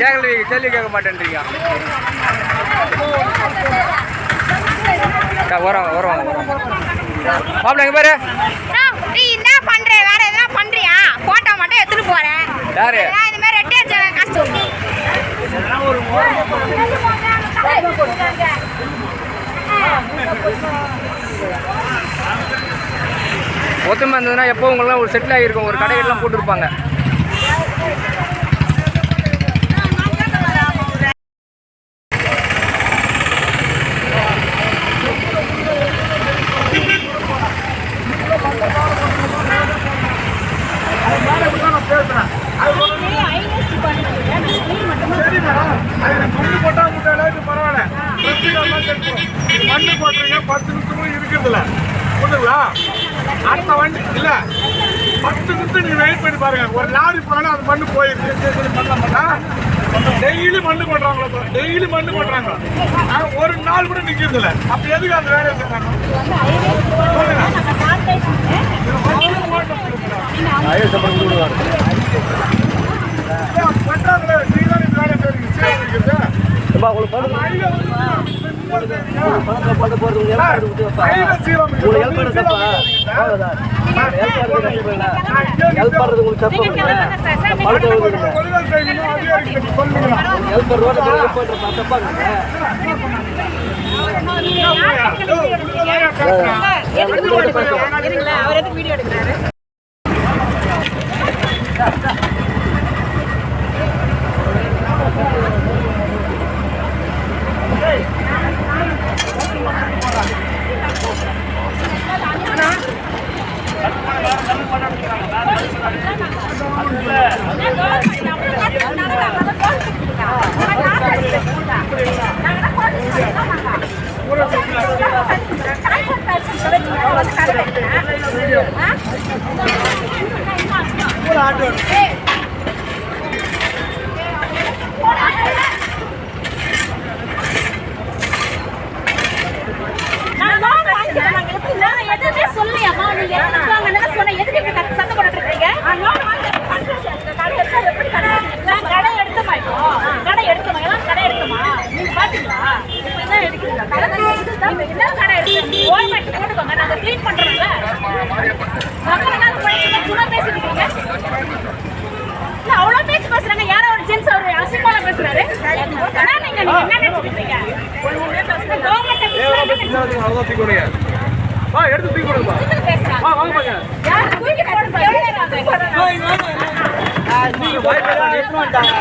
கேள்வி கேட்க மாட்டேன்றீங்க. வரோம் மாப்பிள்ள எங்க பாரு. நீ என்ன பண்ற? வேற எதனா பண்றியா? போட்டோ மட்டும் எடுத்துட்டு போறேன். யாரு இந்த மாதிரி ரெட்டே ஜன காசு ஒத்துமை இருந்ததுன்னா எப்போ உங்களெல்லாம் ஒரு செட்டில் ஆகிருக்கும். ஒரு கடைகள்லாம் போட்டுருப்பாங்க. மண்ணு போட்டுருங்க 10 நிமிஷமும் இருக்குதுல்ல ஒண்ணுங்களா அடுத்த வண்டி இல்ல 10 நிமிஷம் நீங்க வெயிட் பண்ணி பாருங்க. ஒரு லாரி போனாலும் அது மண்ணு போயிருக்கு. டெய்லி மண்ணு போடுறாங்களா? டெய்லி மண்ணு போடுறாங்க. ஒரு நாள் கூட நிக்கிறது இல்ல. அப்ப எதுக்கு அந்த வேலையை செய்யறாங்க? அவ்வளோ பேச்சு பேசுறாங்க. யாரோ ஒரு ஜென்ஸ் ஒரு அசிங்கமா பேசுறாரு. நீங்க என்ன நினைச்சிருக்கீங்க? எடுத்து தூக்கி கொடுங்க. வாங்க பாருங்க. யார் தூக்கி போடுங்க? நீங்க பயப்படாம எடுத்து வந்துட்டாங்க.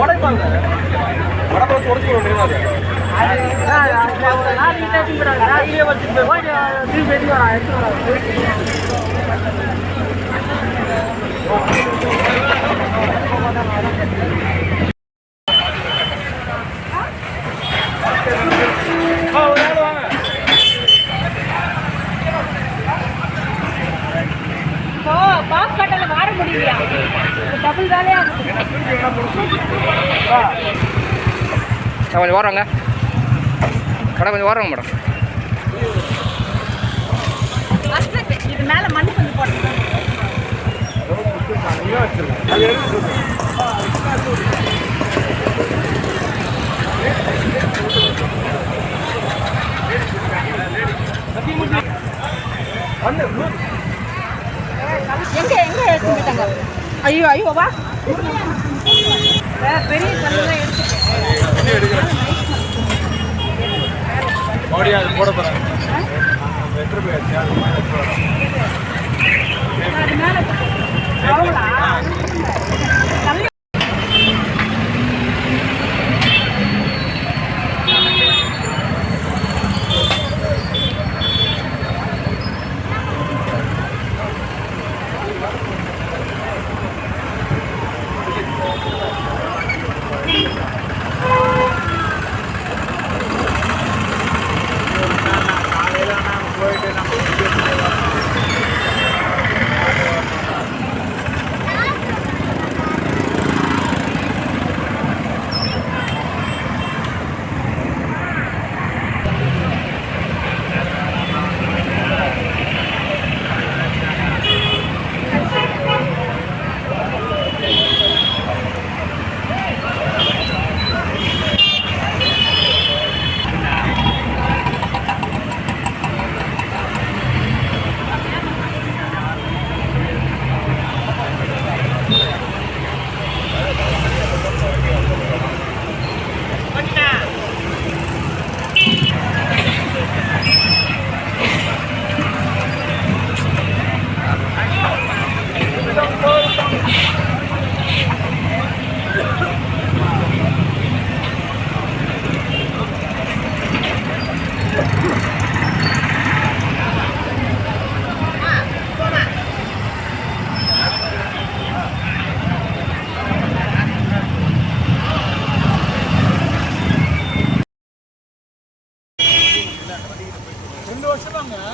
உடைப்பாங்க கொஞ்சம் வரோங்க. கடை கொஞ்சம் வரோங்க மேடம். இது மேல மண்ணு கொஞ்சம் போட்டு எங்க எங்க எடுத்துட்டாங்க? ஐயோ ஐயோ வா பெரிய கல்லுலாம் எடுத்துட்டேன். இல்லையா அது போட போறாங்க எத்தனை பேர் ஆச்சு அது மாதிரி போடுறோம் அது மேல அவ்வளோடா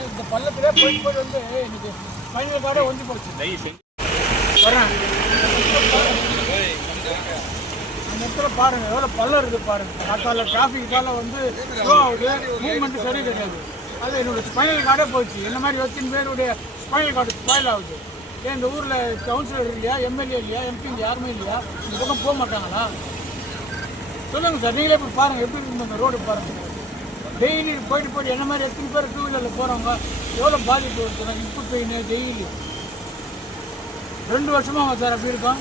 இந்த பள்ளத்திலே போய் வந்து எனக்கு ஃபைனல் கார்டே ஒண்டி போச்சு வரேன் அந்த இடத்துல பாருங்க எவ்வளோ பள்ளம் இருக்குது பாருங்க காத்தால டிராஃபிக்கால வந்து ஸ்லோ ஆகுது மூவ்மெண்ட் சரி கிடையாது அது என்னோட ஸ்பைனல் கார்டே போச்சு என்ன மாதிரி வச்சுன்னு பேருடைய ஸ்பைனல் கார்டு ஸ்பாயில் ஆகுது ஏன் இந்த ஊரில் கவுன்சிலர் இல்லையா எம்எல்ஏ இல்லையா எம்பி யாருமே இல்லையா இந்த பக்கம் போக மாட்டாங்களா சொல்லுங்கள் சார் நீங்களே இப்போ பாருங்கள் எப்படி இருக்குது அந்த ரோடு பாருங்கள் டெய்லி போயிட்டு என்ன மாதிரி எத்தனை பேர் டூ வீலரில் போகிறவங்க எவ்வளோ பாதிப்பு வருது இப்பு பெயின் டெய்லி 2 வருஷமாக சார் அப்படி இருக்கும்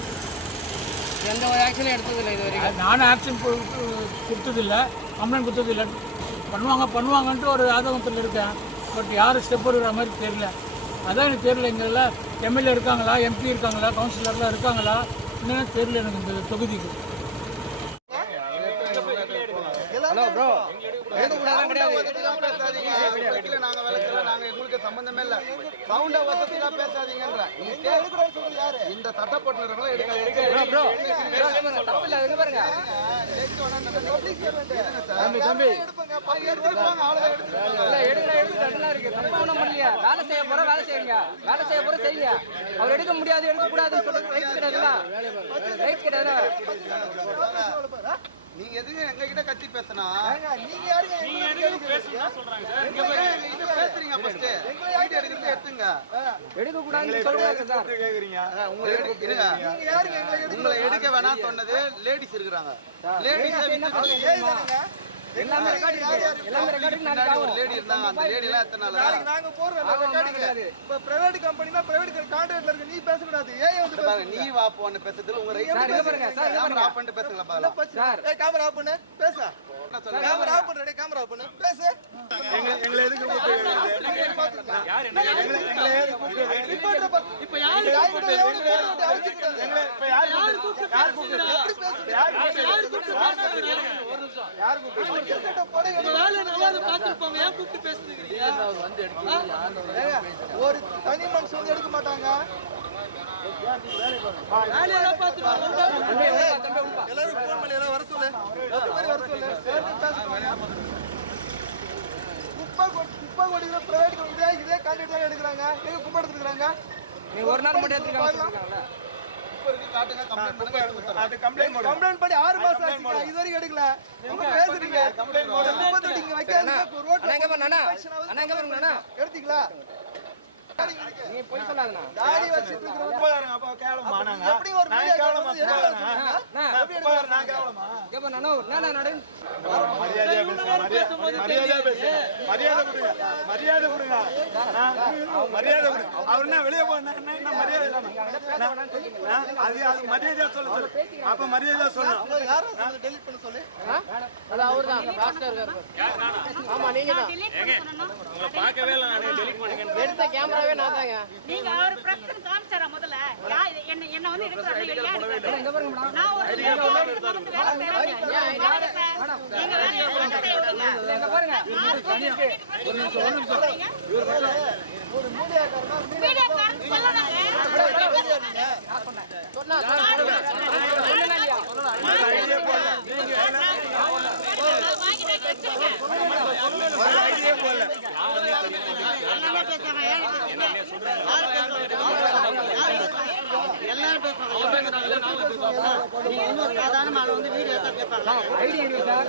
எந்த ஒரு ஆக்ஷனும் எடுத்ததில்லை இது வரைக்கும் நானும் ஆக்ஷன் கொடுத்ததில்லை கம்ப்ளைண்ட் கொடுத்ததில்லை பண்ணுவாங்கன்ட்டு ஒரு ஆதங்கத்தில் இருக்கேன் பட் யாரும் ஸ்டெப் எடுக்கிற மாதிரி தெரியல அதான் எனக்கு தெரியல எங்கெல்லாம் எம்எல்ஏ இருக்காங்களா எம்பி இருக்காங்களா கவுன்சிலர்லாம் இருக்காங்களா என்னன்னு தெரியல எனக்கு இந்த தொகுதிக்கு ஹலோ ப்ரோ சம்பந்தமே இல்ல சவுண்ட வசதியா பேசாதீங்கன்ற இந்த சட்டப்பட்டுறவங்கள வேலை செய்ய போற செய்யுங்க அவர் எடுக்க முடியாது எடுக்க கூடாதுன்னு சொல்றது ரைட் கிடையாது நீங்க எதுக்கு எங்க கிட்ட கத்தி பேசினா பேசுறீங்க எடுத்துங்க எடுக்க கூடாதுன்னு சொல்றாங்க சார் உங்களை எடுக்க வேணாம் சொன்னது லேடிஸ் இருக்கிறாங்க எல்லாமே ரெக்கார்ட் ஒரு லேடி இருந்தாங்க அந்த லேடி எல்லாம் எத்தனை நாள் நாங்க போறோம் இப்ப பிரைவேட் கம்பெனினா பிரைவேட் கான்ட்ராக்ட்ல இருக்கு நீ பேச கூடாது ஏன் வந்து நீ வா போன்னு பேசுறதுல உங்க ரைட் பாருங்க சார் கேமரா ஆஃப் பண்ணிட்டு பேசுங்களா பாலா சார் கேமரா ஆஃப் பண்ணு பேச கேமரா ஆஃப் பண்ணு கேமரா ஆஃப் பண்ணு பேசு எங்களை எதுக்கு யார் என்ன இப்ப யார் ஒரு தனி மனுஷன் வந்து எடுக்க மாட்டாங்க எல்லாரும் போன் பண்ணி எல்லாம் வர சொல்லு வர சொல்லு குப்பை கொடிக்கிற பிரைவேட் இதே கான்ட்ராக்ட் தான் எடுக்கிறாங்க எங்க குப்பை எடுத்துக்கிறாங்க நீ ஒரு நாள் மட்டும் எடுத்துருக்காங்க கம்ப்ளைண்ட் பண்ணி 6 மாசம் ஆச்சு இது வரைக்கும் எடுக்கல எங்க பேசுறீங்க எடுத்தீங்களா நீ போய் சொல்லாதண்ணா தாடி வச்சிட்டு இருக்கறோம் அப்ப கேவலமா நாங்க எப்படி ஒரு மீடியா கேவலமா கேப்பா நானோ என்ன நடு மரியாதையா பேசு மரியாதை கொடுங்க மரியாதை கொடுங்க மரியாதை கொடுங்க அவர் என்ன வெளியே போன என்ன மரியாதை இல்லாம அது மரியாதையா சொல்ல சொல்லு அப்ப மரியாதையா சொல்லணும் டெலிட் பண்ண சொல்லு அது அவர்தான் பாஸ்டர் இருக்காரு ஆமா நீங்க தான் உங்களை பார்க்கவே இல்லை நான் டெலிட் பண்ணுங்க எடுத்த கேமராவே நான் தாங்க நீங்க அவர் பிரச்சனை காமிச்சாரா முதல்ல என்ன வந்து எடுக்கறாங்க இங்க பாருங்க மேடம் நான் ஒரு வேலை நீங்க வேலையை இங்க பாருங்க ஒரு மீடியாக்காரனா மீடியாக்காரன் சொல்லறாங்க சொன்னா ஐடி இருக்கு சார்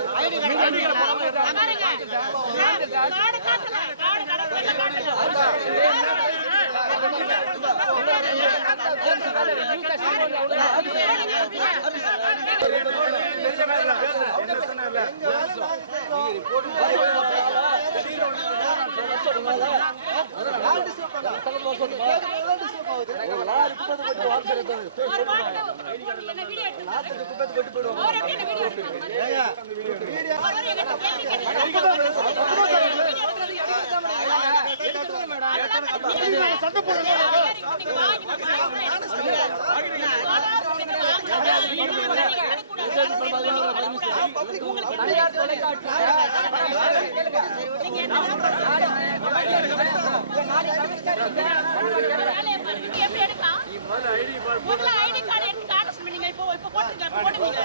ஐடி கார்டு எடுத்து காட்ட சொன்னீங்க இப்போ போட்டுருக்கீங்க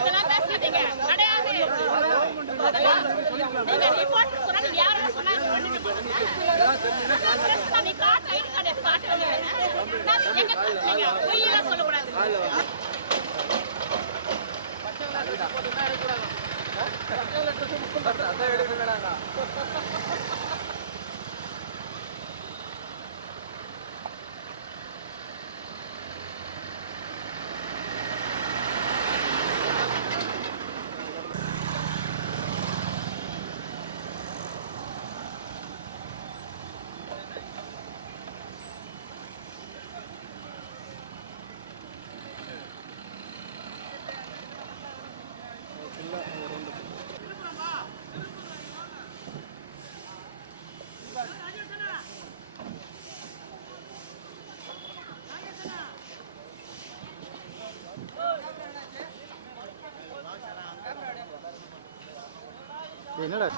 இதெல்லாம் பேசாதீங்க கிடையாது நீங்க ரிப்போர்ட் சொன்னா நீங்க யாரும் சொன்னா பண்ணுங்க நீ காட்டு ஐடி கார்டு எடுத்து காட்ட எங்க நீங்க பொய்யெல்லாம் சொல்லக்கூடாது என்னடா